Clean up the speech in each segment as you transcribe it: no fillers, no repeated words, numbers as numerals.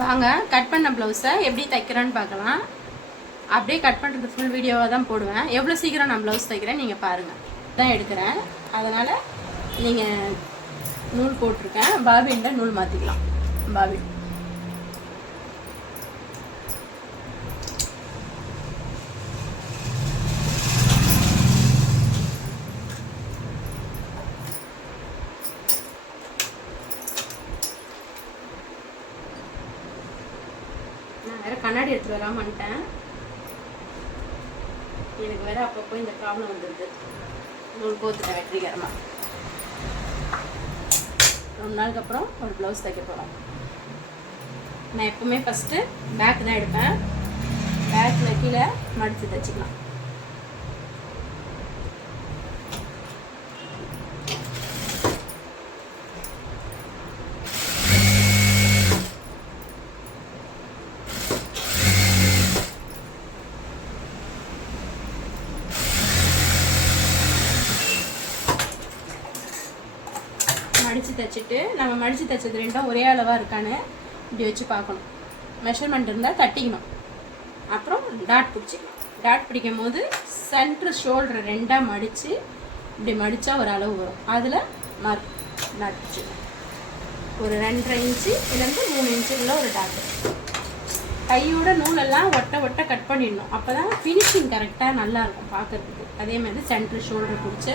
வாங்க கட் பண்ண ப்ளவுஸை எப்படி தைக்கிறேன்னு பார்க்கலாம். அப்படியே கட் பண்ணுறது ஃபுல் வீடியோவாக தான் போடுவேன். எவ்வளோ சீக்கிரம் நான் ப்ளவுஸ் தைக்கிறேன் நீங்கள் பாருங்கள். தான் எடுக்கிறேன், அதனால் நீங்கள் நூல் போட்டிருக்கேன். பாபின்ல நூல் மாற்றிக்கலாம். பாபின் நான் வேறு கண்ணாடி எடுத்துகிட்டு வராமல் வந்துட்டேன். எனக்கு வேறு அப்பப்போ இந்த ப்ராப்ளம் வந்துடுது. நூல் கோத்துட்டேன் வெற்றிகரமாக. ரொம்ப நாளுக்கு அப்புறம் ஒரு ப்ளவுஸ் தைக்க போகிறோம். நான் எப்போவுமே ஃபஸ்ட்டு பேக் தான் எடுப்பேன். பேக்கில் கீழே மடித்து தைச்சிக்கலாம். மடித்து தைச்சிட்டு நம்ம மடித்து தைச்சது ரெண்டும் ஒரே அளவாக இருக்கான்னு இப்படி வச்சு பார்க்கணும். மெஷர்மெண்ட் இருந்தால் தட்டிக்கணும். அப்புறம் டாட் பிடிச்சிக்கணும். டாட் பிடிக்கும் போது சென்ட்ரு ஷோல்டரை ரெண்டாக மடித்து இப்படி மடித்தா ஒரு அளவு வரும். அதில் மார்க் டாட் பிடிச்சிக்கணும். ஒரு 2.5 இன்ச்சு இல்லைருந்து 3 இன்ச்சுக்குள்ள ஒரு டாட்டு. கையோட நூலெல்லாம் ஒட்ட கட் பண்ணிடணும். அப்போ தான் ஃபினிஷிங் கரெக்டாக நல்லாயிருக்கும் பார்க்குறதுக்கு. அதே மாதிரி சென்ட்ரு ஷோல்டரை பிடிச்சி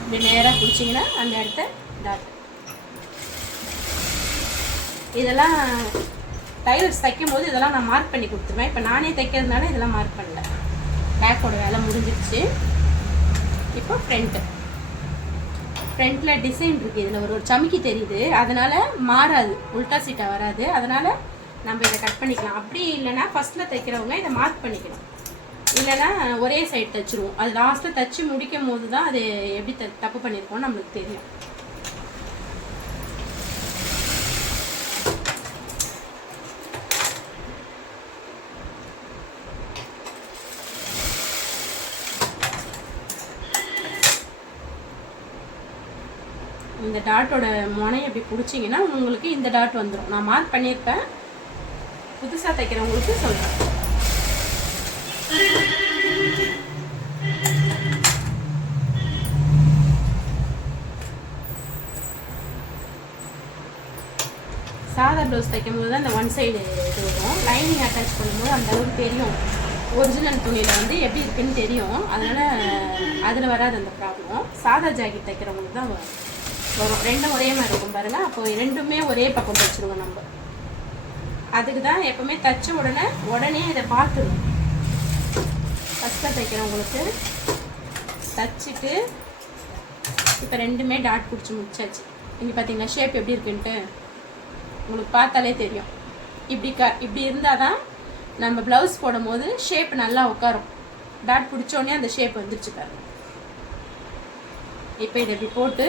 இப்படி நேராக பிடிச்சிங்கன்னா அந்த இடத்த டாட். இதெல்லாம் டைலர்ஸ் தைக்கும் போது இதெல்லாம் நான் மார்க் பண்ணி கொடுத்துருவேன். இப்போ நானே தைக்கிறதுனால இதெல்லாம் மார்க் பண்ணல. பேக்கோட வேலை முடிஞ்சிருச்சு. இப்போ ஃப்ரண்ட்டில் டிசைன் இருக்குது. இதில் ஒரு சமிக்கி தெரியுது, அதனால் மாறாது, உல்டா சீட்டாக வராது. அதனால் நம்ம இதை கட் பண்ணிக்கலாம். அப்படி இல்லைன்னா ஃபஸ்ட்டில் தைக்கிறவங்க இதை மார்க் பண்ணிக்கணும். இல்லைன்னா ஒரே சைடு தைச்சிருவோம். அது லாஸ்ட்டில் தைச்சி முடிக்கும் போது தான் அது எப்படி தப்பு பண்ணியிருக்கோம்னு நம்மளுக்கு தெரியும். இந்த டாட்டோட முனையை எப்படி பிடிச்சிங்கன்னா உங்களுக்கு இந்த டாட் வந்துடும். நான் மார்க் பண்ணியிருப்பேன். புதுசாக தைக்கிறவங்களுக்கு சொல்கிறேன். சாதா ப்ளவுஸ் தைக்கும்போது தான் இந்த ஒன் சைடு இது வரும். லைனிங் அட்டாச் பண்ணும்போது அந்த அளவுக்கு தெரியும். ஒரிஜினல் துணியில் வந்து எப்படி இருக்குன்னு தெரியும். அதனால் அதில் வராது அந்த ப்ராப்ளம். சாதா ஜாக்கெட் தைக்கிறவங்களுக்கு தான் வரும். ரெண்டும் ஒரே மாதிரி இருக்கும் பாருங்கள். அப்போ ரெண்டுமே ஒரே பக்கம் தைச்சிருவோம் நம்ம. அதுக்கு தான் எப்போவுமே தைச்ச உடனே இதை பார்த்துருவோம். ஃபஸ்ட்டாக தைக்கிறவங்களுக்கு தைச்சிட்டு இப்போ ரெண்டுமே டாட் பிடிச்சி முடிச்சாச்சு. இங்கே பார்த்தீங்களா ஷேப் எப்படி இருக்குன்ட்டு உங்களுக்கு பார்த்தாலே தெரியும். இப்படி இருந்தால் தான் நம்ம ப்ளவுஸ் போடும் போது ஷேப் நல்லா உட்காரும். டாட் பிடிச்சோடனே அந்த ஷேப் வந்துருச்சு பாருங்க. இப்போ இதை இப்படி போட்டு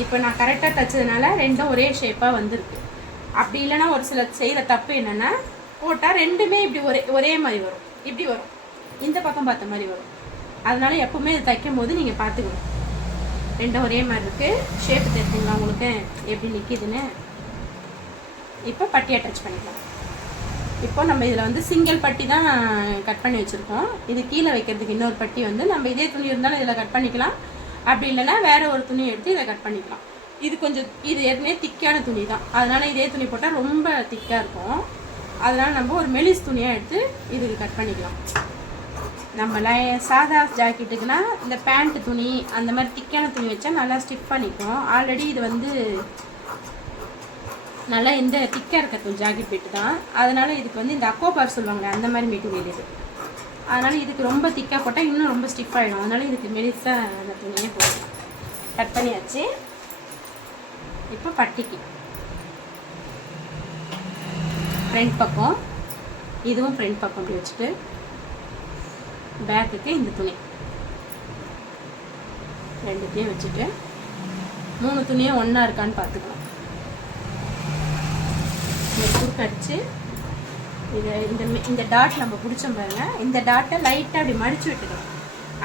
இப்போ நான் கரெக்டாக தைச்சதுனால ரெண்டும் ஒரே ஷேப்பாக வந்திருக்கு. அப்படி இல்லைன்னா ஒரு சில செய்கிற தப்பு என்னென்னா போட்டால் ரெண்டுமே இப்படி ஒரே மாதிரி வரும். இப்படி வரும், இந்த பக்கம் பார்த்த மாதிரி வரும். அதனால எப்போவுமே இது தைக்கும் போது நீங்கள் பார்த்துக்கணும். ரெண்டும் ஒரே மாதிரி இருக்குது. ஷேப்பு தெரிஞ்சுங்களா உங்களுக்கு எப்படி நிற்கிதுன்னு. இப்போ பட்டி அட்டாச் பண்ணிக்கலாம். இப்போ நம்ம இதில் வந்து சிங்கிள் பட்டி தான் கட் பண்ணி வச்சுருக்கோம். இது கீழே வைக்கிறதுக்கு இன்னொரு பட்டி வந்து நம்ம இதே துணி இருந்தாலும் இதில் கட் பண்ணிக்கலாம். அப்படி இல்லைன்னா வேறு ஒரு துணி எடுத்து இதை கட் பண்ணிக்கலாம். இது ஏற்கனவே திக்கான துணி தான். அதனால் இதே துணி போட்டால் ரொம்ப திக்காக இருக்கும். அதனால் நம்ம ஒரு மெலிஸ் துணியாக எடுத்து இதுக்கு கட் பண்ணிக்கலாம். நம்ம சாதா ஜாக்கெட்டுக்குன்னா இந்த பேண்ட்டு துணி அந்த மாதிரி திக்கான துணி வச்சா நல்லா ஸ்டிஃப் பண்ணிக்கும். ஆல்ரெடி இது வந்து நல்லா இந்த திக்காக இருக்கிற ஜாக்கெட் பெட்டு தான். அதனால் இதுக்கு வந்து இந்த அக்கோபார் சொல்லுவாங்க, அந்த மாதிரி மெட்டீரியல் இது. அதனால் இதுக்கு ரொம்ப திக்காக போட்டால் இன்னும் ரொம்ப ஸ்டிஃப் ஆகிடும். அதனால் இதுக்கு மெலிசாக அந்த துணியே போடலாம். கட் பண்ணியாச்சு. இப்போ பட்டிக்கு ஃப்ரண்ட் பக்கம், இதுவும் ஃப்ரண்ட் பக்கம் அப்படி வச்சுட்டு பேக்குக்கு இந்த துணி ரெண்டுத்தையும் வச்சுட்டு 3 துணியும் ஒன்றா இருக்கான்னு பார்த்துக்கலாம். குறுக்க அடித்து இதை இந்த டாட் நம்ம பிடிச்சோம் பாருங்கள். இந்த டாட்டை லைட்டாக அப்படி மடித்து விட்டுக்கலாம்.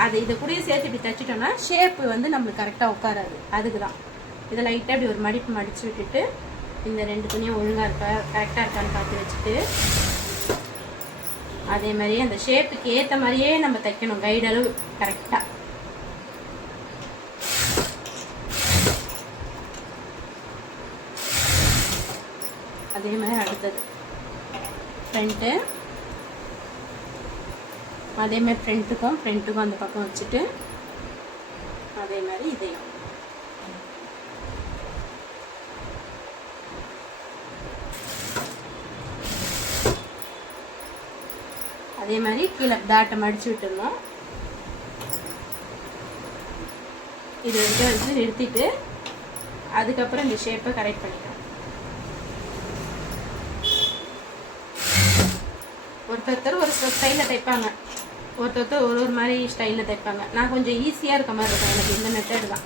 அது இதை கூட சேர்த்து இப்படி தைச்சிட்டோம்னா ஷேப்பு வந்து நம்மளுக்கு கரெக்டாக உட்காராது. அதுக்கு தான் இதை லைட்டாக இப்படி ஒரு மடிப்பு மடித்து விட்டுட்டு இந்த 2 துணியும் ஒழுங்காக இருக்கா கரெக்டாக இருக்கான்னு பார்த்து வச்சுட்டு அதே மாதிரியே அந்த ஷேப்புக்கு ஏற்ற மாதிரியே நம்ம தைக்கணும், கைடு அளவு கரெக்டாக. அதே மாதிரி அடுத்தது ஃப்ரண்ட்டு, அதே மாதிரி ஃப்ரண்ட்டுக்கும் அந்த பக்கம் வச்சுட்டு அதே மாதிரி இதையும் அதே மாதிரி கீழே டாட்டை மடித்து விட்டுருந்தோம். இது வரைக்கும் வச்சு நிறுத்திட்டு அதுக்கப்புறம் இந்த ஷேப்பை கரெக்ட் பண்ணிக்கலாம். ஒருத்தர் ஒரு ஸ்டைலில் தைப்பாங்க, ஒருத்தர் ஒரு மாதிரி ஸ்டைலில் தைப்பாங்க. நான் கொஞ்சம் ஈஸியாக இருக்க மாதிரி இருக்கும், எனக்கு இந்த மெத்தட் தான்.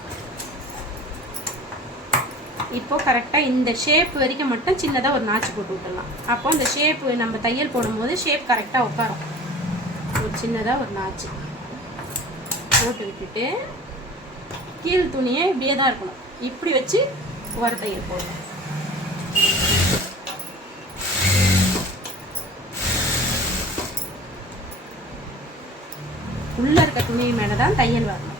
இப்போது கரெக்டாக இந்த ஷேப் வரைக்கும் மட்டும் சின்னதாக ஒரு நாச்சு போட்டு விட்டுடலாம். அப்போ அந்த ஷேப்பு நம்ம தையல் போடும்போது ஷேப் கரெக்டாக உட்காரும். ஒரு சின்னதாக ஒரு நாச்சு போட்டு விட்டுட்டு கீழ் துணியை இப்படியே தான் இருக்கணும், இப்படி வச்சு ஒரு தையல் போடணும். உள்ளே இருக்க துணி மேலே தான் தையல் வரணும்.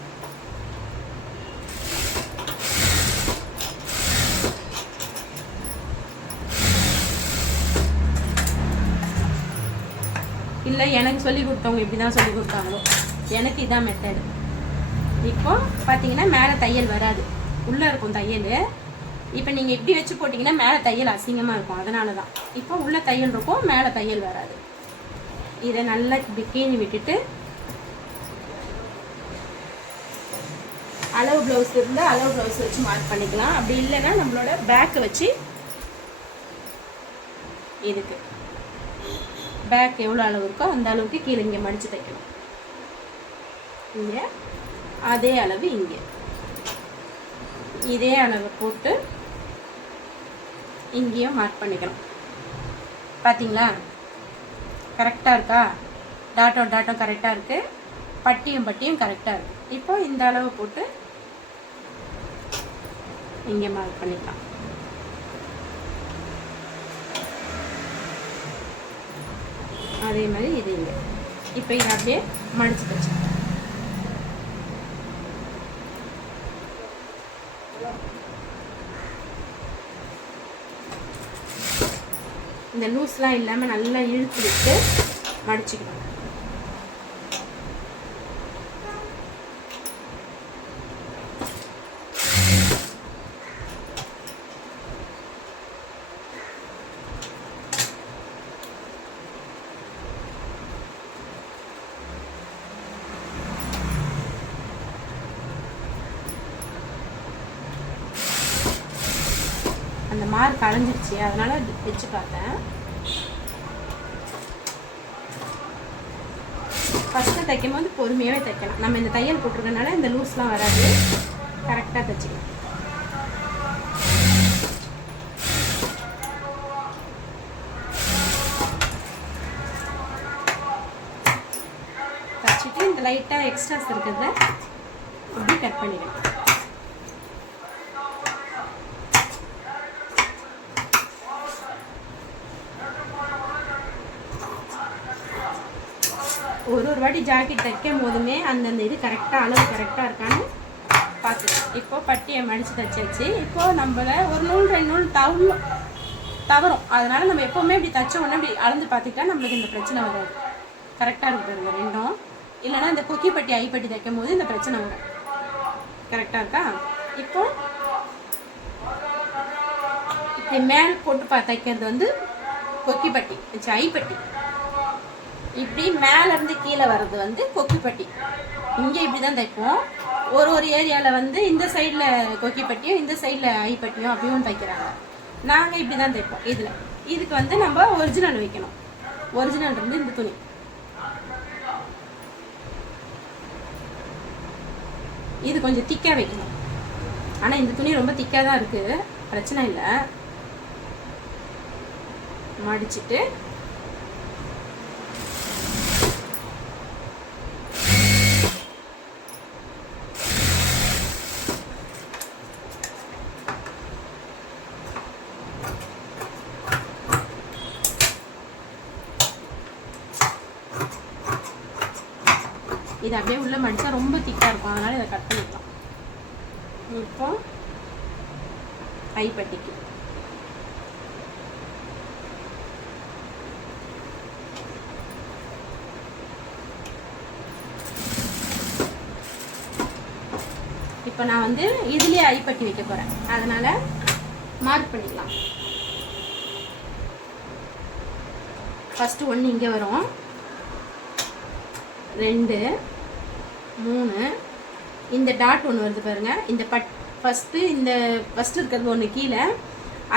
இல்லை எனக்கு சொல்லி கொடுத்தவங்க இப்படி தான் சொல்லி கொடுத்தாங்களோ, எனக்கு இதான் மெத்தடு. இப்போ பார்த்தீங்கன்னா மேலே தையல் வராது, உள்ளே இருக்கும் தையல். இப்போ நீங்கள் இப்படி வச்சு போட்டிங்கன்னா மேலே தையல் அசிங்கமாக இருக்கும், அதனால தான். இப்போ உள்ளே தையல் இருக்கும், மேலே தையல் வராது. இதை நல்லா இப்படி கீழி விட்டுட்டு அளவு ப்ளவுஸ் இருந்தால் அளவு ப்ளவுஸ் வச்சு மார்க் பண்ணிக்கலாம். அப்படி இல்லைன்னா நம்மளோட பேக்கை வச்சு இதுக்கு பேக் எவ்வளோ அளவு இருக்கோ அந்த அளவுக்கு கீழே இங்கே மடித்து தைக்கணும். இங்கே அதே அளவு இங்கே இதே அளவு போட்டு இங்கேயும் மார்க் பண்ணிக்கணும். பார்த்தீங்களா கரெக்டாக இருக்கா? டாட்டும் கரெக்டாக இருக்குது, பட்டியும் கரெக்டாக இருக்குது. இப்போ இந்த அளவு போட்டு இங்கே மார்க் பண்ணிக்கலாம். அதே மாதிரி இது இங்கே. இப்போ இதை அப்படியே மடித்து வச்சுக்கலாம். இந்த லூஸ்லாம் இல்லாமல் நல்லா இழுத்து விட்டு மடிச்சுக்கணும். அந்த மார்க் அடைஞ்சிருச்சு, அதனால வச்சு பார்த்தேன். ஃபஸ்ட்டு தைக்கும் போது பொறுமையாகவே தைக்கலாம். நம்ம இந்த தையல் போட்டிருக்கனால இந்த லூஸ்லாம் வராது, கரெக்டாக தைச்சிக்கலாம். தைச்சிட்டு இந்த லைட்டாக எக்ஸ்ட்ராஸ் இருக்கிறத அப்படி கட் பண்ணிடலாம். ஒரு வாட்டி ஜாக்கெட் தைக்கும் போதுமே அந்தந்த இது கரெக்டாக அளவு கரெக்டாக இருக்கான்னு பார்த்துக்கலாம். இப்போது பட்டியை மடித்து தைச்சாச்சு. இப்போது நம்மள ஒரு நூல் 2 நூல் தவறும், அதனால் நம்ம எப்போவுமே இப்படி தைச்ச உடனே இப்படி அளந்து பார்த்துக்கிட்டா நம்மளுக்கு இந்த பிரச்சனை வராது. கரெக்டாக இருக்குது ரெண்டும். இல்லைன்னா இந்த கொக்கி பட்டி ஐப்பட்டி தைக்கும் போது இந்த பிரச்சனை வரும். கரெக்டாக இருக்கா? இப்போது இப்படி மேல் போட்டு தைக்கிறது வந்து கொக்கி பட்டி, ஐப்பட்டி. இப்படி மேலேருந்து கீழே வர்றது வந்து கொக்கிப்பட்டி. இங்கே இப்படி தான் தைப்போம். ஒரு ஏரியாவில் வந்து இந்த சைடில் கொக்கிப்பட்டியும் இந்த சைடில் ஐப்பட்டியும் அப்படியும் தைக்கிறாங்க. நாங்கள் இப்படி தான் தைப்போம். இதுக்கு வந்து நம்ம ஒரிஜினல் வைக்கணும். ஒரிஜினல் இருந்து இந்த துணி இது கொஞ்சம் திக்காக வைக்கணும். ஆனால் இந்த துணி ரொம்ப திக்காக தான் இருக்குது, பிரச்சனை இல்லை. மடிச்சுட்டு இது அப்படியே உள்ளே மடித்தா ரொம்ப திக்காக இருக்கும், அதனால் இதை கட் பண்ணிக்கலாம். இப்போ கைப்பட்டிக்கு இப்போ நான் வந்து இதுலேயே ஐப்பட்டி வைக்க போகிறேன், அதனால் மார்க் பண்ணிக்கலாம். ஃபஸ்ட்டு 1 இங்கே வரும், 2 3 இந்த டாட் ஒன்று வருது பாருங்கள். இந்த ஃபஸ்ட்டு இருக்கிறது ஒன்று கீழே,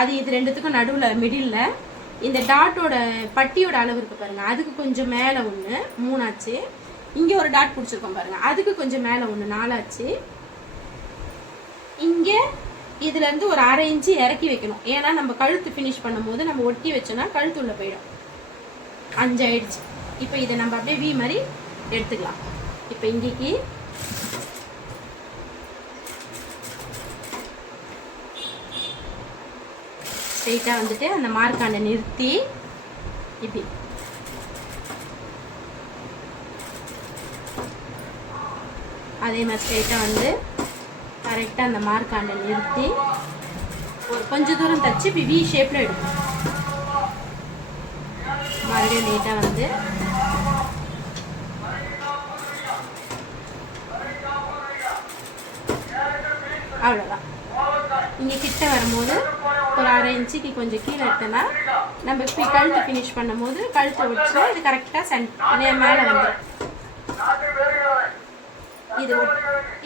அது இது ரெண்டுத்துக்கும் நடுவில் மிடில் இந்த டாட்டோட பட்டியோட அளவு இருக்குது பாருங்கள், அதுக்கு கொஞ்சம் மேலே ஒன்று 3 ஆச்சு. இங்கே ஒரு டாட் பிடிச்சிருக்கோம் பாருங்கள், அதுக்கு கொஞ்சம் மேலே ஒன்று 4 ஆச்சு. இங்கே இதுலேருந்து ஒரு 1/2 இன்ச்சு இறக்கி வைக்கணும், ஏன்னா நம்ம கழுத்து ஃபினிஷ் பண்ணும்போது நம்ம ஒட்டி வச்சோன்னா கழுத்து உள்ளே போயிடும். 5 ஆயிடுச்சு. இப்போ இதை நம்ம அப்படியே வி மாதிரி எடுத்துக்கலாம். இப்போ இங்கேக்கு ஸ்ட்ரெயிட்டாக வந்துட்டு அந்த மார்க்காண்ட நிறுத்தி இப்படி அதே மாதிரி ஸ்ட்ரெயிட்டாக வந்து கரெக்டாக அந்த மார்க்காண்ட நிறுத்தி ஒரு கொஞ்சம் தூரம் தச்சு இப்படி வி ஷேப்பில் எடுக்கும். மறுபடியும் நீட்டாக வந்து அவ்வளோதான். இங்கே கிட்ட வரும்போது ஒரு 1/2 இன்ச்சுக்கு கொஞ்சம் கீழே எடுத்தோன்னா நம்ம இப்படி கழுத்து ஃபினிஷ் பண்ணும்போது கழுத்தை வச்சுன்னா இது கரெக்டாக மேலே வந்துடும்.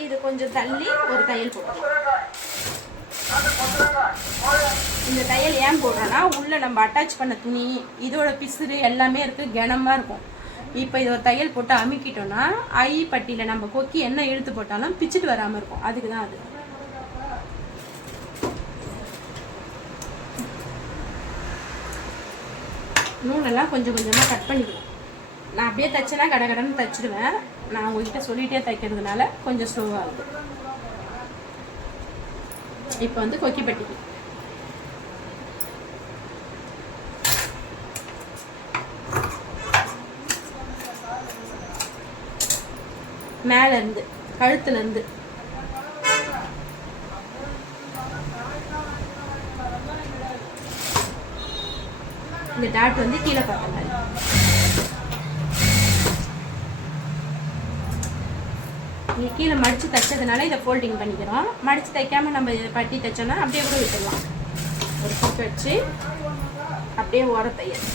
இது கொஞ்சம் தள்ளி ஒரு தையல் போடணும். இந்த தையல் ஏன் போடுறோன்னா உள்ளே நம்ம அட்டாச் பண்ண துணி இதோட பிசுறு எல்லாமே இருக்குது, கனமாக இருக்கும். இப்போ இது ஒரு தையல் போட்டு அமுக்கிட்டோன்னா ஐப்பட்டியில் நம்ம கொக்கி என்ன இழுத்து போட்டாலும் பிச்சுட்டு வராமல் இருக்கும், அதுக்கு தான் அது. நூலெல்லாம் கொஞ்சம் கொஞ்சமாக கட் பண்ணிக்கணும். நான் அப்படியே தைச்சேன்னா கடகடன்னு தைச்சிடுவேன், நான் உங்ககிட்ட சொல்லிகிட்டே தைக்கிறதுனால கொஞ்சம் ஸ்லோவாக இருக்குது. இப்போ வந்து கொக்கிப்பட்டிக்கு மேலேருந்து கழுத்துலேருந்து இந்த டாட் வந்து கீழே பார்த்த மாதிரி இங்கே கீழே மடித்து தைச்சதுனால இதை ஃபோல்டிங் பண்ணிக்கிறோம். மடித்து தைக்காமல் நம்ம இதை பட்டி தைச்சோன்னா அப்படியே கூட விட்டுடலாம். ஒரு குக் வச்சு அப்படியே ஓர தையல்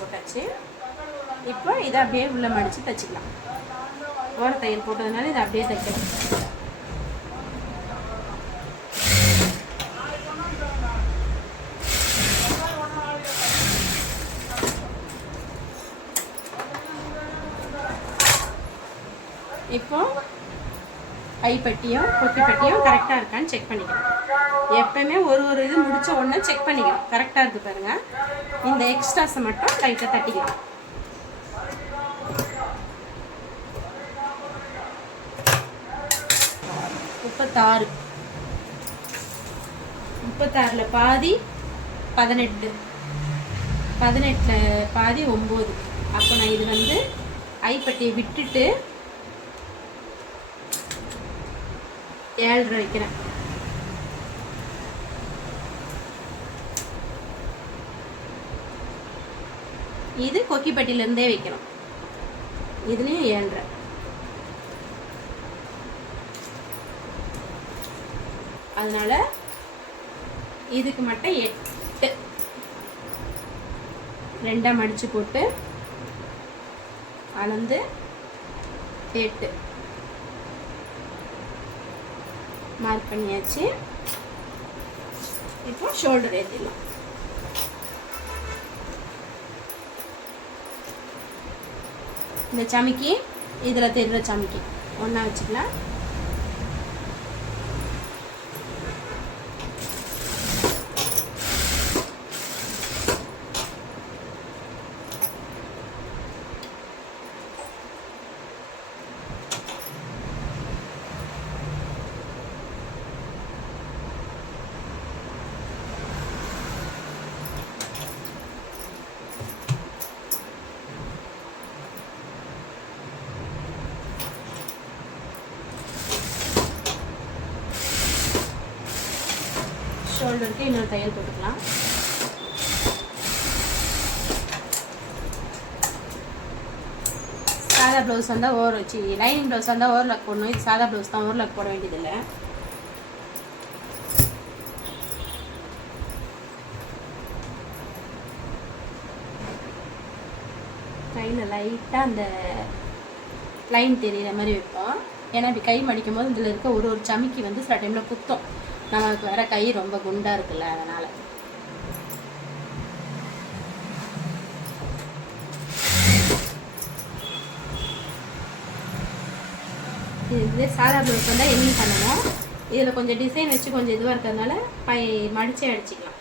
போட்டாச்சு. இப்போ இதை அப்படியே உள்ளே மடித்து தைச்சிக்கலாம். ஓர தையல் போட்டதுனால இதை அப்படியே தைக்கலாம். இப்போ ஐப்பட்டியும் கொக்கிப்பட்டியும் கரெக்டாக இருக்கான்னு செக் பண்ணிக்கலாம். எப்பவுமே ஒரு இது முடிச்ச உடனே செக் பண்ணிக்கலாம், கரெக்டாக இருக்குது பாருங்கள். இந்த எக்ஸ்ட்ராஸை மட்டும் லைட்டாக தட்டிக்கலாம். முப்பத்தாறு 36 பாதி 18, 18 பாதி 9. அப்போ நான் இது வந்து ஐப்பட்டியை விட்டுட்டு 7.5 வைக்கிறேன். இது கொக்கிப்பட்டியிலேருந்தே வைக்கணும், இதுலேயும் 7.5. அதனால இதுக்கு மட்டும் 8 2 மடித்து போட்டு அளந்து 8 மார்க் பண்ணியாச்சு. இப்போ ஷோல்டர் ஏற்றிடலாம். இந்த சமிக்கி இதில் தெரிகிற சமிக்கி ஒன்றா வச்சுக்கலாம். ஷோல்டருக்கு இன்னொரு தையல் போட்டுக்கலாம். சாதா ப்ளவுஸ் வந்தால் லைனிங் ப்ளவுஸ் வந்தால் ஓவர்லாக் போடணும். இது சாதா ப்ளவுஸ் தான், ஓவர்லாக் போட வேண்டியதில்லை. கையில் லைட்டாக அந்த லைன் தெரிகிற மாதிரி வைப்போம். ஏன்னா இப்படி கை மடிக்கும் போது இதில் இருக்க ஒரு சமிக்கி வந்து சில டைமில் குத்தும். நமக்கு வேற கை ரொம்ப குண்டாக இருக்குல்ல, அதனால். இது சாதா ப்ளவுஸ் வந்தால் எம்மிங் பண்ணணும். இதில் கொஞ்சம் டிசைன் வச்சு கொஞ்சம் இதுவாக இருக்கிறதுனால மடிச்சே அடிச்சிக்கலாம்.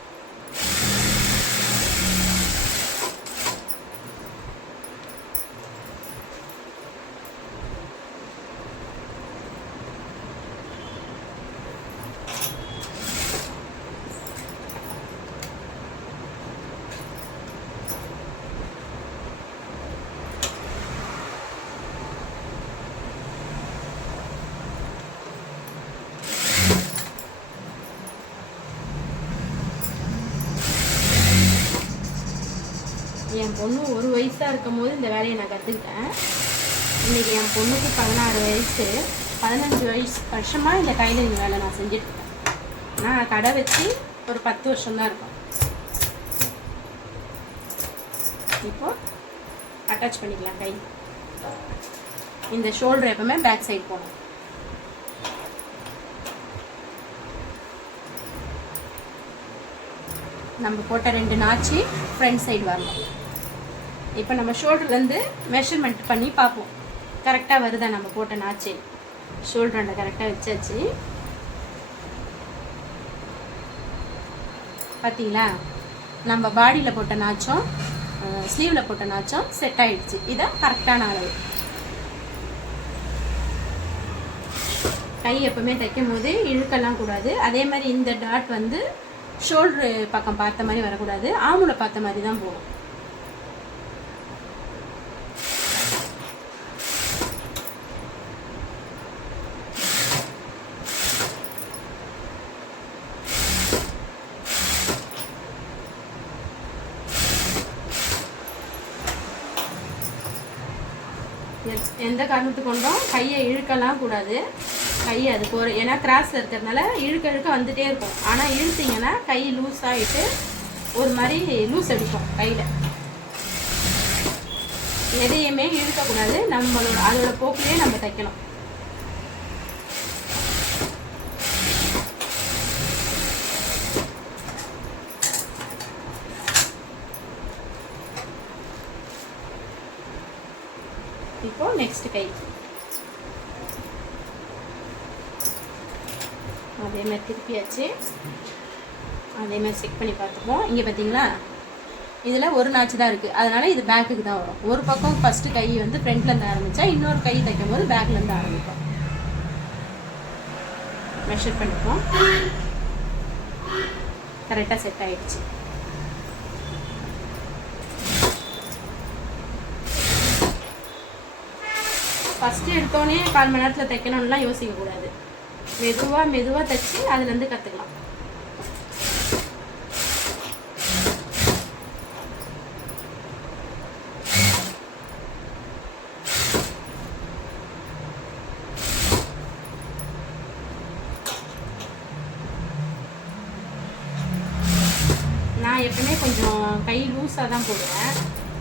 என் பொண்ணு 1 வயசாக இருக்கும் போது இந்த வேலையை நான் கற்றுக்கிட்டேன். இன்றைக்கி என் பொண்ணுக்கு 16 வயசு. 15 வருஷமாக இந்த டைலரிங் வேலை நான் செஞ்சிட்ருக்கேன். நான் கடை வச்சு ஒரு 10 வருஷம்தான் இருக்கும். இப்போது அட்டாச் பண்ணிக்கலாம் கை. இந்த ஷோல்டர் எப்பவுமே பேக் சைடு போகணும். நம்ம போட்ட 2 நாச்சு ஃப்ரண்ட் சைடு வரணும். இப்போ நம்ம ஷோல்டர்லேருந்து மெஷர்மெண்ட் பண்ணி பார்ப்போம், கரெக்டாக வருதா நம்ம போட்ட நாச்சு. ஷோல்டர் கரெக்டாக வச்சாச்சு. பார்த்தீங்களா, நம்ம பாடியில் போட்ட நாச்சும் ஸ்லீவில் போட்ட நாச்சும் செட் ஆகிடுச்சு. இதான் கரெக்டான அளவு. கை எப்பவுமே தைக்கும் போது இழுக்கலாம் கூடாது. அதே மாதிரி இந்த டாட் வந்து ஷோல்டரு பக்கம் பார்த்த மாதிரி வரக்கூடாது, ஆமுலை பார்த்த மாதிரி தான் போகும். எந்த காரணத்துக்கு கொண்டும் கையை இழுக்கலாம் கூடாது. கை அது போகிற, ஏன்னா கிராஸில் இருக்கிறதுனால இழுக்க வந்துகிட்டே இருக்கும். ஆனால் இழுத்திங்கன்னா கை லூஸ் ஆகிட்டு ஒரு மாதிரி லூஸ் அடிக்கும் கையில். எதையுமே இழுக்கக்கூடாது, அதோட போக்கிலே நம்ம தைக்கணும். இப்போ நெக்ஸ்ட் கை அதே மாதிரி திருப்பியாச்சு. அதே மாதிரி செக் பண்ணி பார்த்துப்போம். இங்கே பார்த்தீங்களா, இதில் ஒரு நாச்சு தான் இருக்குது, அதனால் இது பேக்குக்கு தான் வரும். ஒரு பக்கம் ஃபஸ்ட்டு கை வந்து ஃப்ரண்ட்லேருந்து ஆரம்பித்தா இன்னொரு கை தைக்கும் போது பேக்லேருந்து ஆரம்பிப்போம். மெஷர் பண்ணிப்போம். கரெக்டாக செட் ஆகிடுச்சு. ஃபஸ்ட்டு எடுத்தோடனே 1/4 மணி நேரத்தில் தைக்கணும்லாம் யோசிக்கக்கூடாது. மெதுவாக தைச்சி அதுலேருந்து கற்றுக்கலாம். நான் எப்பவுமே கொஞ்சம் கை லூஸாக தான் போடுவேன்.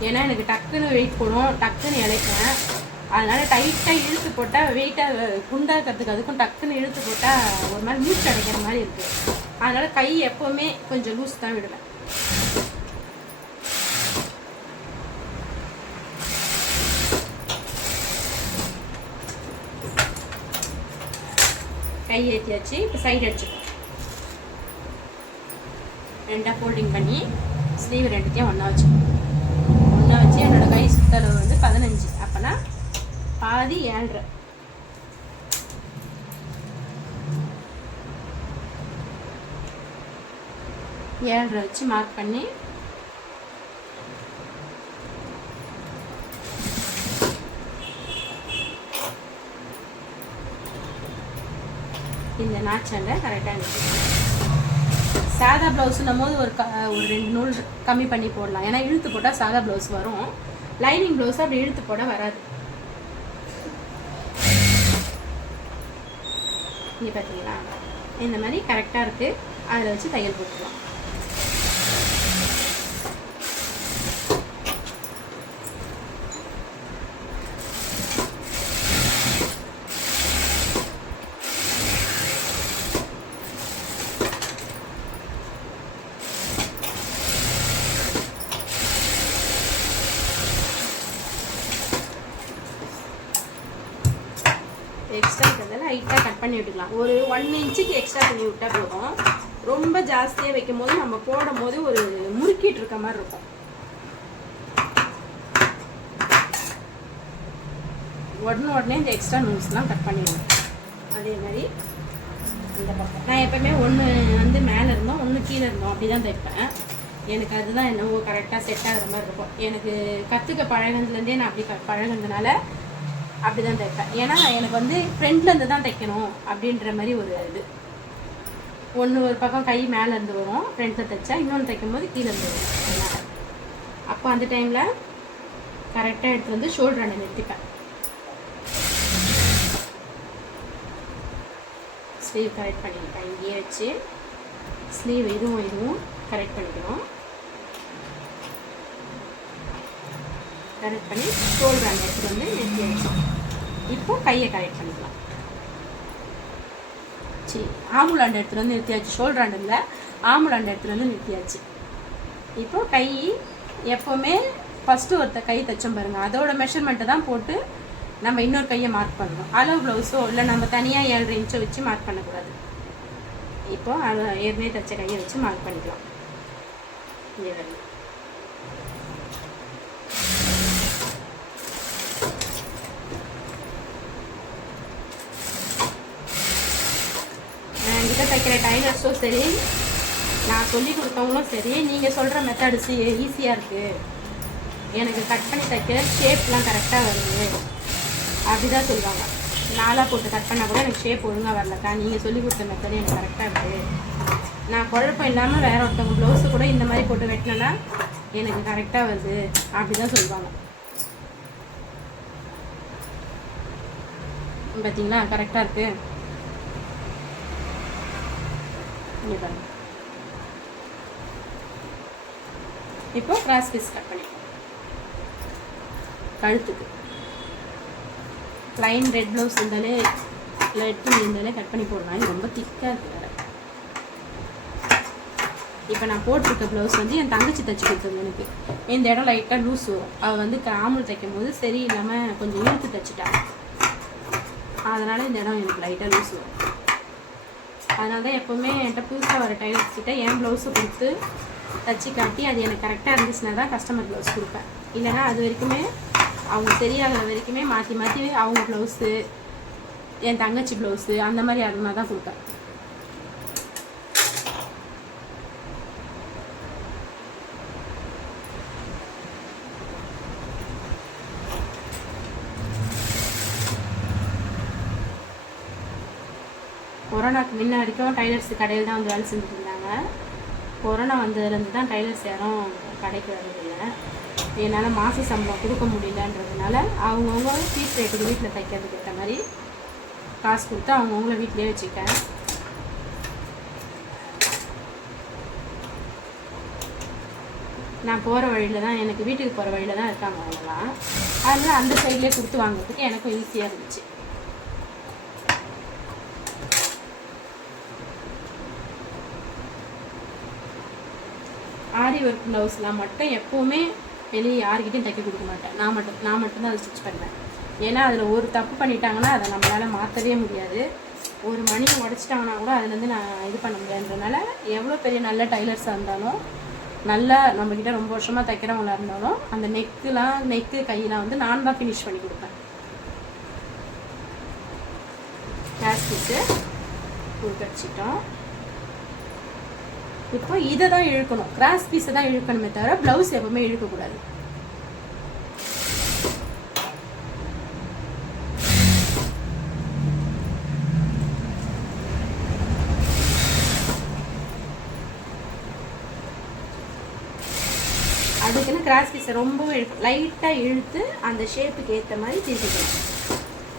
ஏன்னா எனக்கு டக்குன்னு வெயிட் போடும், டக்குன்னு இழைப்பேன். அதனால் டைட்டாக இழுத்து போட்டால் வெயிட்டாக குண்டாக்கிறதுக்கு அதுக்கும் டக்குன்னு இழுத்து போட்டால் ஒரு மாதிரி மூச்சு அடைக்கிற மாதிரி இருக்குது. அதனால் கை எப்போவுமே கொஞ்சம் லூஸ் தான் விடுவேன். கை ஏற்றியாச்சு. இப்போ சைடு அடிச்சுக்கோம். 2 ஃபோல்டிங் பண்ணி ஸ்லீவ் 2த்தையும் ஒன்றா வச்சுக்கோம். ஒன்றா வச்சு என்னோடய கை சுற்றளவு வந்து 15. அப்போனா பாதி 7.5. வச்சு மார்க் பண்ணி இந்த நாச்சாண்ட கரெக்டாக சாதா ப்ளவுஸுன்னும் போது ஒரு 2 நூல் கம்மி பண்ணி போடலாம். ஏன்னா இழுத்து போட்டால் சாதா ப்ளவுஸ் வரும். லைனிங் ப்ளவுஸ் அப்படி இழுத்து போட வராது. இங்கே பார்த்தீங்களா, இந்த மாதிரி கரெக்டாக இருக்குது. அதில் வச்சு தையல் போட்டுக்கலாம். எக்ஸ்ட்ரா இருக்கிறதால லைட்டாக கட் பண்ணி விட்டுக்கலாம். ஒரு 1 இன்ச்சுக்கு எக்ஸ்ட்ரா பண்ணி விட்டால் போதும். ரொம்ப ஜாஸ்தியாக வைக்கும் போது நம்ம போடும் போது ஒரு முறுக்கிட்டு இருக்க மாதிரி இருக்கும். உடனே இந்த எக்ஸ்ட்ரா நூல்ஸ்லாம் கட் பண்ணிடுவோம். அதே மாதிரி இந்த பக்கம் நான் எப்போவுமே ஒன்று வந்து மேலே இருந்தோம், ஒன்று கீழே இருந்தோம், அப்படி தான் தைப்பேன். எனக்கு அதுதான் என்னவோ கரெக்டாக செட் ஆகிற மாதிரி இருக்கும். எனக்கு கற்றுக்க பழகினதுலேருந்தே நான் அப்படி பழகினதுனால அப்படி தான் தைப்பேன். ஏன்னா எனக்கு வந்து ஃப்ரெண்ட்லேருந்து தான் தைக்கணும் அப்படின்ற மாதிரி ஒரு இது. ஒரு பக்கம் கை மேலேருந்து வரும் ஃப்ரெண்டில் தைச்சா, இன்னொன்று தைக்கும் போது கீழேருந்து வரும். அதனால் அப்போ அந்த டைமில் கரெக்டாக எடுத்து வந்து ஷோல்டர் அண்டை நிறுத்திப்பேன். ஸ்லீவ் கரெக்ட் பண்ணிக்கிட்டேன். இங்கேயே வச்சு ஸ்லீவ் இதுவும் கரெக்ட் பண்ணிக்கணும். கரெக்ட் பண்ணி ஷோல்டர் அண்டை எடுத்துகிட்டு வந்து நிறுத்தி வச்சோம். இப்போ கையை கரெக்ட் பண்ணிக்கலாம். சரி, ஆம்புல் அண்டை எடுத்துகிட்டு வந்து நிறுத்தியாச்சு. ஷோல்டர் அண்டில் ஆம்புல் அண்டை எடுத்துகிட்டு வந்து நிறுத்தியாச்சு. இப்போ கை எப்போவுமே ஃபஸ்ட்டு ஒருத்த கை தைச்சோம் பாருங்கள், அதோட மெஷர்மெண்ட்டை தான் போட்டு நம்ம இன்னொரு கையை மார்க் பண்ணணும். அளவு ப்ளவுஸோ இல்லை நம்ம தனியாக 7.5 இன்ச்சை வச்சு மார்க் பண்ணக்கூடாது. இப்போ அதை ஏற்கனவே தைச்ச கையை வச்சு மார்க் பண்ணிக்கலாம். இதே என்கிட்ட தைக்கிற டைலர்ஸும் சரி, நான் சொல்லி கொடுத்தவங்களும் சரி, நீங்கள் சொல்கிற மெத்தட்ஸு ஈஸியாக இருக்குது, எனக்கு கட் பண்ணி தைக்கிற ஷேப்லாம் கரெக்டாக வருது அப்படி தான் சொல்லுவாங்க. நாளாக போட்டு கட் பண்ணால் கூட எனக்கு ஷேப் ஒழுங்காக வரலக்கா, நீங்கள் சொல்லி கொடுத்த மெத்தட் எனக்கு கரெக்டாக இருக்குது, நான் குழப்பம் இல்லாமல் வேறு ஒருத்தவங்க ப்ளவுஸு கூட இந்த மாதிரி போட்டு வெட்டினேன்னா எனக்கு கரெக்டாக வருது அப்படி தான் சொல்லுவாங்க. பார்த்தீங்களா, கரெக்டாக இருக்குது. இப்போ கிராஸ் பீஸ் கட் பண்ணி கழுத்துக்கு ப்ளைன் ரெட் ப்ளவுஸ் இருந்தாலே கட் பண்ணி போடலாம். இது ரொம்ப திக்காக இருக்குது வேறு. இப்போ நான் போட்டிருக்க ப்ளவுஸ் வந்து என் தங்கச்சி தைச்சி கொடுத்தது. எனக்கு இந்த இடம் லைட்டாக லூஸ் வரும். அவள் வந்து ஆம்பல் தைக்கும் போது சரி இல்லாமல் கொஞ்சம் இழுத்து தைச்சிட்டாங்க. அதனால் இந்த இடம் எனக்கு லைட்டாக லூஸ் வரும். அதனால தான் எப்போவுமே என்கிட்ட புதுசாக வர டைலர்ஸ் கிட்ட என் ப்ளவுஸை கொடுத்து தச்சு காட்டி அது எனக்கு கரெக்டாக இருந்துச்சுன்னா தான் கஸ்டமர் ப்ளவுஸ் கொடுப்பேன். இல்லைனா அது வரைக்குமே அவங்க சரியாகிற வரைக்குமே மாற்றி அவங்க ப்ளவுஸு, என் தங்கச்சி ப்ளவுஸு அந்த மாதிரி அது மாதிரி தான் கொடுப்பேன். கொரோனாக்கு முன்ன வரைக்கும் டைலர்ஸ் கடையில் தான் வந்து வேலை செஞ்சுட்டு இருந்தாங்க. கொரோனா வந்ததுலேருந்து தான் டைலர்ஸ் யாரும் கடைக்கு வரதில்லை. என்னால் மாத சம்பளம் கொடுக்க முடியலன்றதுனால அவங்கவுங்க ஃபீஸ் ரேட்டுக்கு வீட்டில் தைக்கிறதுக்கு ஏற்ற மாதிரி காசு கொடுத்து அவங்கவுங்கள வீட்டிலே வச்சுக்கிட்டேன். நான் போகிற வழியில் தான், எனக்கு வீட்டுக்கு போகிற வழியில் தான் இருக்காங்க அவங்களாம். அதனால் அந்த சைட்லேயே கொடுத்து வாங்குறதுக்கு எனக்கும் ஈஸியாக இருந்துச்சு. ஆரி ஒர்க் ப்ளவுஸ்லாம் மட்டும் எப்போவுமே வெளியே யார்கிட்டையும் தைக்க கொடுக்க மாட்டேன். நான் மட்டும்தான் அதை ஸ்டிச் பண்ணுவேன். ஏன்னா அதில் ஒரு தப்பு பண்ணிட்டாங்கன்னா அதை நம்மளால் மாற்றவே முடியாது. ஒரு மணியை உடச்சிட்டாங்கன்னா கூட அதுலேருந்து நான் இது பண்ண முடியாதுன்றனால எவ்வளோ பெரிய நல்ல டைலர்ஸாக இருந்தாலும், நல்லா நம்மக்கிட்ட ரொம்ப வருஷமாக தைக்கிறவங்களா இருந்தாலும் அந்த நெக்கு கையெல்லாம் வந்து நான் தான் ஃபினிஷ் பண்ணி கொடுப்பேன். கேஷ் பீஸு கொடுத்துட்டோம். இப்போ இதை தான் இழுக்கணும், கிராஸ் பீஸை தான் இழுக்கணுமே தவிர ப்ளவுஸ் எப்பவுமே இழுக்கக்கூடாது. அதுக்குன்னு கிராஸ் பீஸை ரொம்பவும் லைட்டாக இழுத்து அந்த ஷேப்புக்கு ஏற்ற மாதிரி திருப்பிக்கலாம்.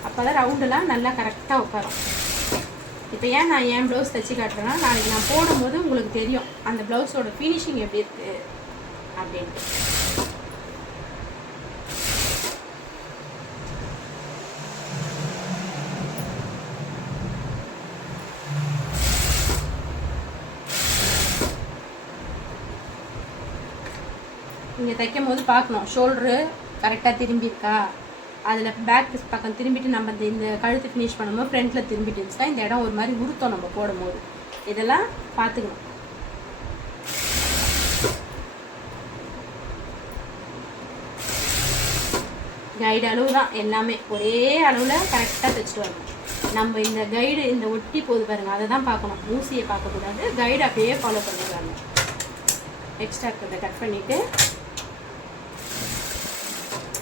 அப்போ தான் ரவுண்டெல்லாம் நல்லா கரெக்டாக உட்காரும். இப்போ ஏன் நான் என் ப்ளவுஸ் தைச்சி காட்டுறேன்னா, நாளைக்கு நான் போடும்போது உங்களுக்கு தெரியும் அந்த ப்ளவுஸோட ஃபினிஷிங் எப்படி இருக்குது அப்படின்ட்டு. இங்கே தைக்கும் போது பார்க்கணும் ஷோல்டரு கரெக்டாக திரும்பியிருக்கா, அதில் பேக் பக்கம் திரும்பிட்டு நம்ம இந்த கழுத்து ஃபினிஷ் பண்ணும்போது ஃப்ரண்ட்டில் திரும்பிட்டு இருந்துச்சுன்னா இந்த இடம் ஒரு மாதிரி உருத்தம் நம்ம போடும்போது. இதெல்லாம் பார்த்துக்கணும். கைடு அளவு தான் எல்லாமே ஒரே அளவில் கரெக்டாக தைச்சிட்டு வரணும். நம்ம இந்த கைடு இந்த ஒட்டி போது பாருங்கள், அதை தான் பார்க்கணும், ஊசியை பார்க்கக்கூடாது. கைடு அப்படியே ஃபாலோ பண்ணிடுவாங்க. எக்ஸ்ட்ரா இருக்கிறத கட் பண்ணிவிட்டு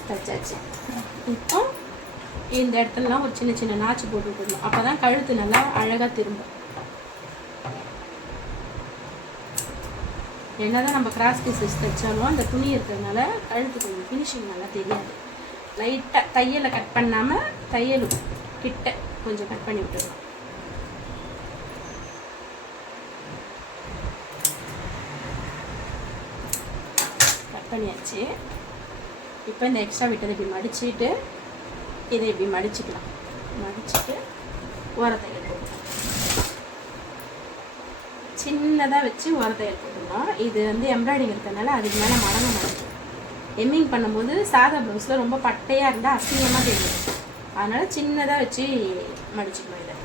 தைச்சாச்சு. இப்போ இந்த இடத்துலலாம் ஒரு சின்ன சின்ன நாச்சு போட்டு விட்டுருணும். அப்போ தான் கழுத்து நல்லா அழகாக திரும்பும். என்னதான் நம்ம கிராஸ் பீஸஸ் தைச்சாலும் அந்த துணி இருக்கிறதுனால கழுத்து கொஞ்சம் ஃபினிஷிங் நல்லா தெரியாது. லைட்டாக தையலை கட் பண்ணாமல் தையல் கிட்ட கொஞ்சம் கட் பண்ணி விட்டுருணும். கட் பண்ணியாச்சு. இப்போ இந்த எக்ஸ்ட்ரா விட்டதை இப்படி மடிச்சுட்டு இதை இப்படி மடிச்சுக்கலாம். மடிச்சுட்டு ஓரத்தையல் போட்டுக்கலாம். சின்னதாக வச்சு ஓரத்தையல் போட்டுக்கலாம். இது வந்து எம்ப்ராய்டிங் இருக்கிறதுனால அதுக்கு மேலே மடங்க மாட்டேன். எம்மிங் பண்ணும்போது சாதா ப்ளவுஸில் ரொம்ப பட்டையாக இருந்தால் அசிங்கமாக தெரியும். அதனால் சின்னதாக வச்சு மடிச்சுக்கணும். இதை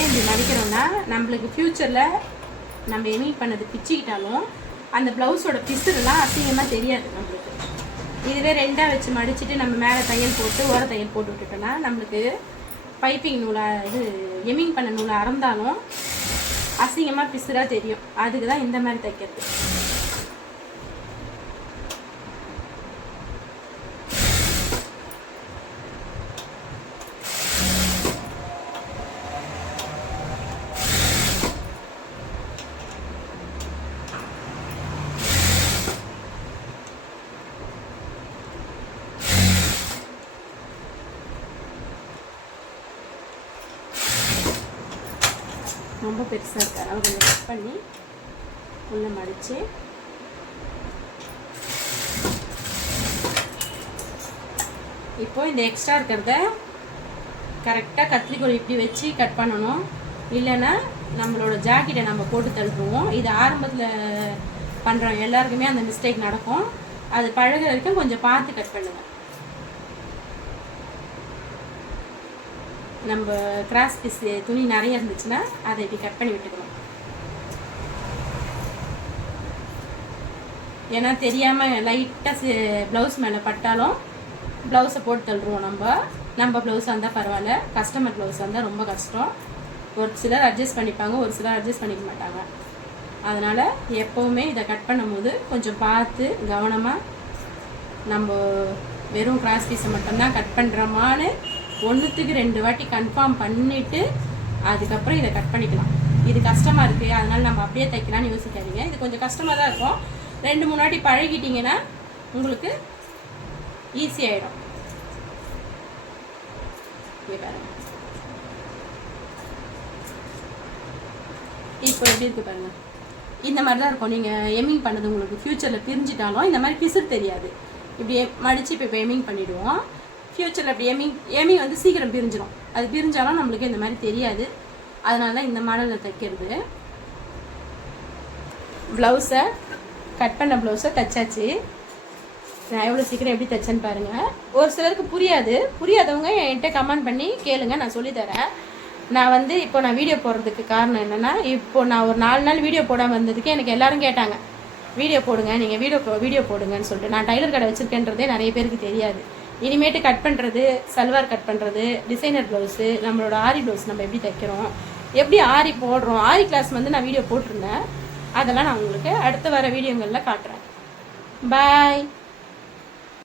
ஏன் இப்படி மடிக்கிறோன்னா, நம்மளுக்கு ஃப்யூச்சரில் நம்ம எம்மிங் பண்ணது பிச்சுக்கிட்டாலும் அந்த ப்ளவுஸோட பிசுறுலாம் அசிங்கமாக தெரியாது நம்மளுக்கு. இதுவே ரெண்டாக வச்சு மடிச்சுட்டு நம்ம மேலே தையல் போட்டு ஓர தையல் போட்டு விட்டுட்டோன்னா நம்மளுக்கு பைப்பிங் நூலாக இது எம்மிங் பண்ண நூலை அறந்தாலும் அசிங்கமாக பிசுறாக தெரியும். அதுக்கு தான் இந்த மாதிரி தைக்கிறது. ரொம்ப பெருசாக இருக்கு, அதனால் கொஞ்சம் கட் பண்ணி உள்ளே மடித்து இப்போ இந்த எக்ஸ்ட்ரா இருக்கிறத கரெக்டாக கத்திரிக்கோல் இப்படி வச்சு கட் பண்ணணும். இல்லைன்னா நம்மளோட ஜாக்கெட்டை நம்ம போட்டு தள்ளுவோம். இது ஆரம்பத்தில் பண்ணுறோம் எல்லாருக்குமே அந்த மிஸ்டேக் நடக்கும். அது பழக வரைக்கும் கொஞ்சம் பார்த்து கட் பண்ணுங்கள். நம்ம கிராஸ் பீஸ் துணி நிறைய இருந்துச்சுன்னா அதை இப்படி கட் பண்ணி விட்டுக்கணும். ஏன்னா தெரியாமல் லைட்டாக ப்ளவுஸ் மேலே பட்டாலும் ப்ளவுஸை போட்டு தள்ளுருவோம். நம்ம ப்ளவுஸாக இருந்தால் பரவாயில்ல, கஸ்டமர் ப்ளவுஸாக இருந்தால் ரொம்ப கஷ்டம். ஒரு சிலர் அட்ஜஸ்ட் பண்ணிப்பாங்க, ஒரு சிலர் அட்ஜஸ்ட் பண்ணிக்க மாட்டாங்க. அதனால் எப்போவுமே இதை கட் பண்ணும்போது கொஞ்சம் பார்த்து கவனமாக நம்ம வெறும் கிராஸ் பீஸை மட்டும்தான் கட் பண்ணுறோமான்னு 1க்கு 2 வாட்டி கன்ஃபார்ம் பண்ணிவிட்டு அதுக்கப்புறம் இதை கட் பண்ணிக்கலாம். இது கஷ்டமாக இருக்குது அதனால் நம்ம அப்படியே தைக்கலான்னு யோசிக்காதீங்க. இது கொஞ்சம் கஷ்டமாக தான் இருக்கும். 2-3 வாட்டி பழகிட்டிங்கன்னா உங்களுக்கு ஈஸியாகிடும். இப்போ எப்படி இருக்குது பாருங்கள். இந்த மாதிரி தான் இருக்கும். நீங்கள் எம்மிங் பண்ணது உங்களுக்கு ஃப்யூச்சரில் பிரிஞ்சிட்டாலும் இந்த மாதிரி பிசுறு தெரியாது. இப்படி மடித்து இப்போ எம்மிங் பண்ணிவிடுவோம். ஃப்யூச்சரில் அப்படி எம்மிங் வந்து சீக்கிரம் பிரிஞ்சிடும். அது பிரிஞ்சாலும் நம்மளுக்கு இந்த மாதிரி தெரியாது. அதனால தான் இந்த மாடலில் தைக்கிறது. ப்ளவுஸை கட் பண்ண ப்ளவுஸை தைச்சாச்சு. நான் எவ்வளோ சீக்கிரம் எப்படி தைச்சேன்னு பாருங்கள். ஒரு சிலருக்கு புரியாதவங்க என்கிட்ட கமெண்ட் பண்ணி கேளுங்க, நான் சொல்லித்தரேன். நான் வந்து இப்போ நான் வீடியோ போடுறதுக்கு காரணம் என்னென்னா, இப்போ நான் ஒரு 4 நாள் வீடியோ போடாமல் வந்ததுக்கு எனக்கு எல்லோரும் கேட்டாங்க, வீடியோ போடுங்க, நீங்கள் வீடியோ போடுங்கன்னு சொல்லிட்டு. நான் டைலர் கடை வச்சுருக்கேன்றதே நிறைய பேருக்கு தெரியாது. இனிமேட்டு கட் பண்ணுறது, சல்வார் கட் பண்ணுறது, டிசைனர் ப்ளவுஸு, நம்மளோட ஆரி ப்ளவுஸ் நம்ம எப்படி தைக்கிறோம், எப்படி ஆரி போடுறோம், ஆரி கிளாஸ் வந்து நான் வீடியோ போட்டிருந்தேன். அதெல்லாம் நான் உங்களுக்கு அடுத்து வர வீடியோங்களில் காட்டுறேன். பாய்.